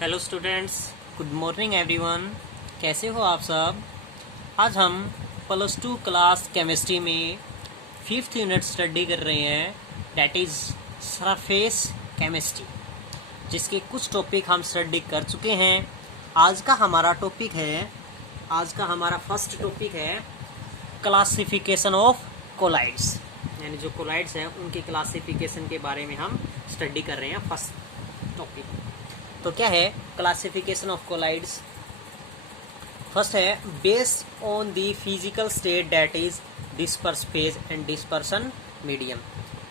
Hello students, good morning everyone. कैसे हो आप सब। आज हम +2 क्लास केमिस्ट्री में 5th यूनिट स्टडी कर रहे हैं, दैट इज़ सरफेस केमिस्ट्री, जिसके कुछ टॉपिक हम स्टडी कर चुके हैं। आज का हमारा फर्स्ट टॉपिक है क्लासिफिकेशन ऑफ कोलाइड्स, यानी जो कोलाइड्स हैं उनके क्लासिफिकेशन के बारे में हम स्टडी कर रहे हैं। फर्स्ट टॉपिक तो क्या है क्लासिफिकेशन ऑफ कोलाइड्स। फर्स्ट है based on the physical state that is disperse phase and dispersion medium,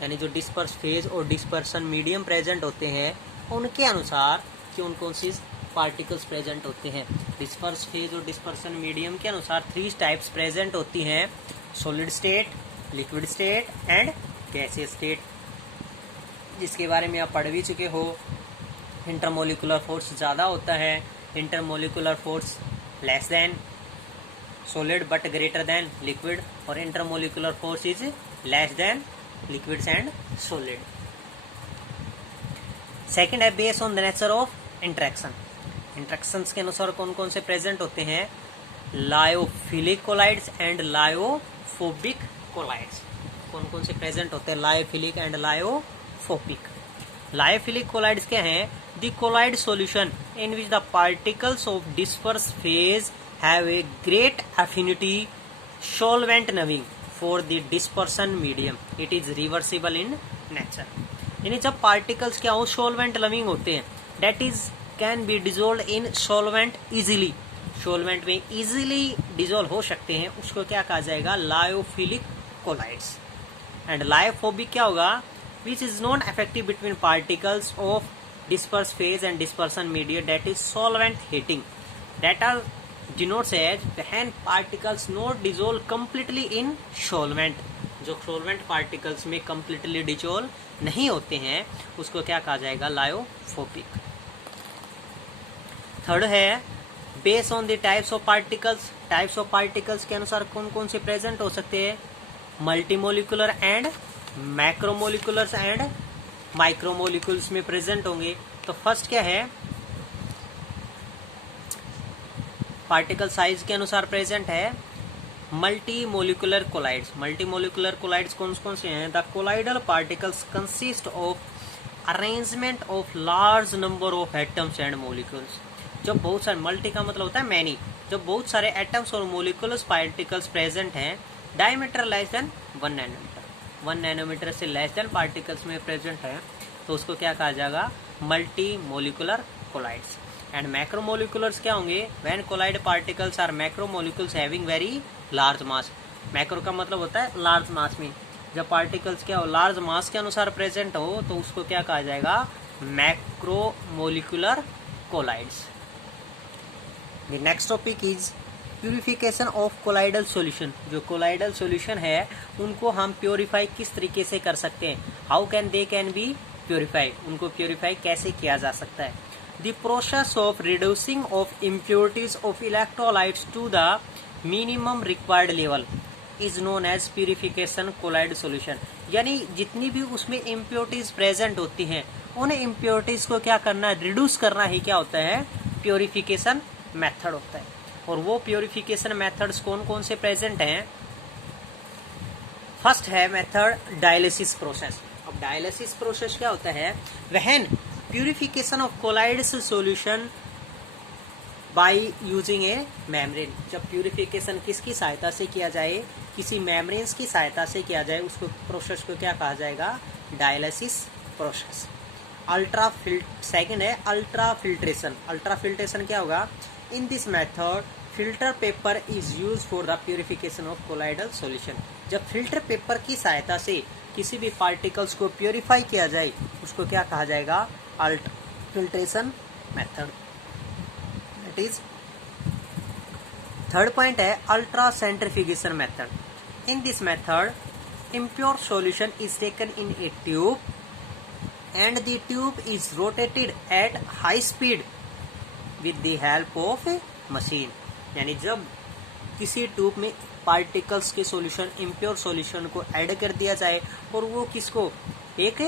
यानी जो डिस्पर्स फेज और डिस्पर्सन मीडियम प्रेजेंट होते हैं उनके अनुसार कौन कौन सी पार्टिकल्स प्रेजेंट होते हैं। डिस्पर्स फेज और डिस्पर्सन मीडियम के अनुसार 3 टाइप्स प्रेजेंट होती हैं: solid state, liquid state and gaseous state, जिसके बारे में आप पढ़ भी चुके हो। इंटरमोलिकुलर फोर्स ज़्यादा होता है, intermolecular force less than solid but greater than liquid, और intermolecular force is less than liquids and solid. Second है based on the nature of interaction. Interactions के अनुसार कौन कौन से प्रेजेंट होते हैं: lyophilic colloids and lyophobic colloids. कौन कौन से प्रेजेंट होते हैं? Lyophilic and lyophobic. Lyophilic colloids क्या हैं? The colloid solution in which the particles of disperse phase have a great affinity solvent loving for the dispersion medium, it is reversible in nature. यानी जब particles क्या हो, solvent loving होते हैं, that is can be dissolve in solvent easily, solvent में easily dissolve हो सकते हैं, उसको क्या कहा जाएगा? Lyophilic colloids. एंड लायोफोबिक क्या होगा? which is non-effective between particles of disperse phase and dispersion media, that is solvent heating, that are denotes as when particles not dissolve completely in solvent, जो solvent particles में completely dissolve नहीं होते हैं उसको क्या कहा जाएगा? लायोफोबिक। थर्ड है based on the types of particles। Types of particles के अनुसार कौन कौन से प्रेजेंट हो सकते हैं? मल्टीमोलिकुलर एंड मैक्रोमोलिकुलर्स एंड माइक्रोमोलिकुल्स में प्रेजेंट होंगे। तो फर्स्ट क्या है? पार्टिकल साइज के अनुसार प्रेजेंट है मल्टीमोलिकुलर कोलाइड्स। मल्टीमोलिकुलर कोलाइड्स कौन कौन से हैं? The colloidal particles consist of arrangement of large number of atoms and molecules. जब बहुत सारे, मल्टी का मतलब होता है मैनी, जब बहुत सारे एटम्स और मोलिकुलस पार्टिकल्स प्रेजेंट हैं, diameter less than 1 nanometre, 1 nanometre से लेस देन पार्टिकल्स में प्रेजेंट है, तो उसको क्या कहा जाएगा? Multi molecular colloids. And macromoleculars क्या होंगे? When colloid particles are macromolecules having very large mass. Macro का मतलब होता है लार्ज मास में, जब पार्टिकल्स क्या हो, लार्ज मास के अनुसार प्रेजेंट हो, तो उसको क्या कहा जाएगा? Macromolecular colloids. The next topic is purification of colloidal solution. जो कोलाइडल सॉल्यूशन है उनको हम प्योरीफाई किस तरीके से कर सकते हैं? How can they can be purify, उनको प्योरीफाई कैसे किया जा सकता है? The process of reducing of impurities of electrolytes to the minimum required level is known as purification colloid solution. यानी जितनी भी उसमें इम्प्योरिटीज प्रेजेंट होती हैं उन इम्प्योरिटीज को क्या करना, रिड्यूस करना ही क्या होता है? प्योरिफिकेशन मेथड होता है। और वो प्योरिफिकेशन मेथड्स कौन कौन से प्रेजेंट हैं? फर्स्ट है मेथड डायलिसिस प्रोसेस। अब डायलिसिस प्रोसेस क्या होता है? When purification of colloids solution by using A membrane. जब प्यूरिफिकेशन किसकी सहायता से किया जाए? किसी मेम्ब्रेन्स की सहायता से किया जाए, उसको प्रोसेस को क्या कहा जाएगा? Dialysis process. सेकंड है अल्ट्रा फिल्ट्रेशन। अल्ट्रा फिल्ट्रेशन क्या होगा? इन this method filter paper is use for the purification of colloidal solution. जब फिल्टर पेपर की सहायता से किसी भी पार्टिकल्स को प्योरीफाई किया जाए उसको क्या कहा जाएगा? Ultrafiltration method. That is third point है ultra centrifugation method. In this method impure solution is taken in a tube and the tube is rotated at high speed with the help of a machine। यानी जब किसी tube में particles के solution, impure solution को add कर दिया जाए और वो किसको, एक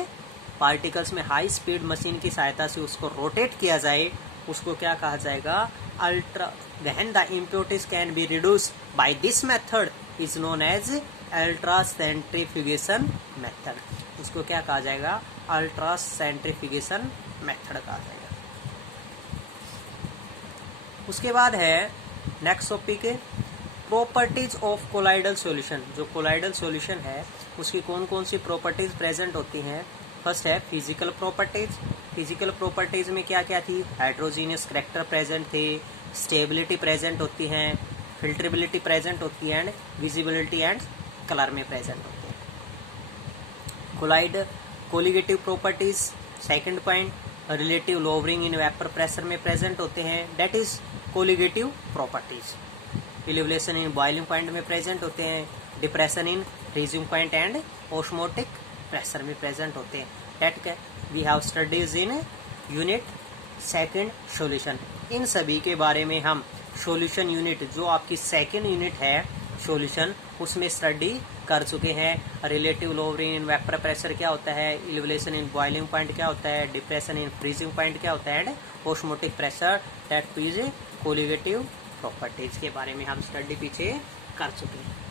पार्टिकल्स में हाई स्पीड मशीन की सहायता से उसको रोटेट किया जाए, उसको क्या कहा जाएगा, ultra when the impurities can be reduce by this method is known as ultra centrifugation method. उसको क्या कहा जाएगा, अल्ट्रा सेंट्रीफ्यूगेशन मेथड कहा जाएगा। उसके बाद है next topic properties of colloidal solution. जो कोलाइडल सॉल्यूशन है उसकी कौन कौन सी प्रॉपर्टीज प्रेजेंट होती हैं। फर्स्ट है फिजिकल प्रॉपर्टीज। फिजिकल प्रॉपर्टीज में क्या क्या थी, हाइड्रोजीनियस करैक्टर प्रेजेंट थे, स्टेबिलिटी प्रेजेंट होती है, फिल्ट्रेबिलिटी प्रेजेंट होती है, एंड विजिबिलिटी एंड कलर में प्रेजेंट होते हैं। Colligative properties second point, relative lowering in vapour pressure में प्रेजेंट होते हैं, that is colligative properties. Elevation in boiling point में प्रेजेंट होते हैं, depression in freezing point and osmotic pressure में प्रेजेंट होते हैं। That we have studies in unit second solution. इन सभी के बारे में हम सॉल्यूशन यूनिट जो आपकी सेकंड यूनिट है सॉल्यूशन उसमें स्टडी कर चुके हैं। Relative lowering in vapour pressure क्या होता है, एलिवेशन इन बॉइलिंग पॉइंट क्या होता है, डिप्रेशन इन फ्रीजिंग पॉइंट क्या होता है, and osmotic pressure, that is colligative properties के बारे में हम स्टडी पीछे कर चुके हैं।